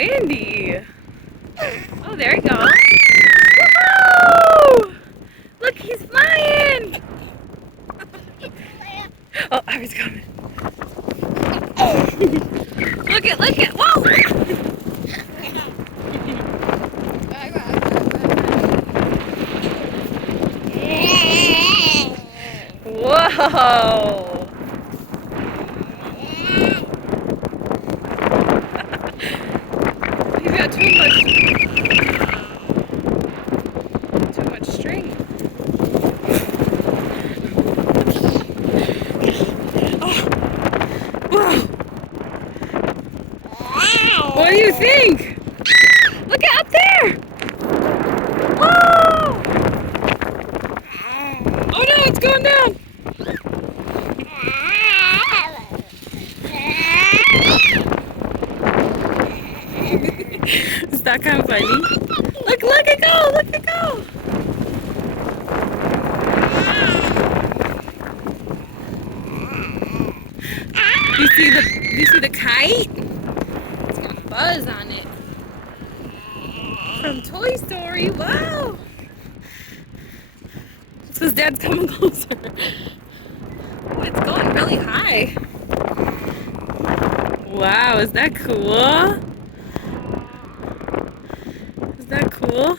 windy. Oh, there he goes. Woohoo! Look, he's flying. Oh, I was coming. Look it. Whoa! Whoa! He's got too much strength. Oh. Whoa! What do you think? Look out there! Whoa! Oh no, it's going down! Is that kind of funny? Look it go! Do you see the kite? It's got a buzz on it. From Toy Story, wow! It's because Dad's coming closer. Oh, it's going really high. Wow, is that cool? Is that cool?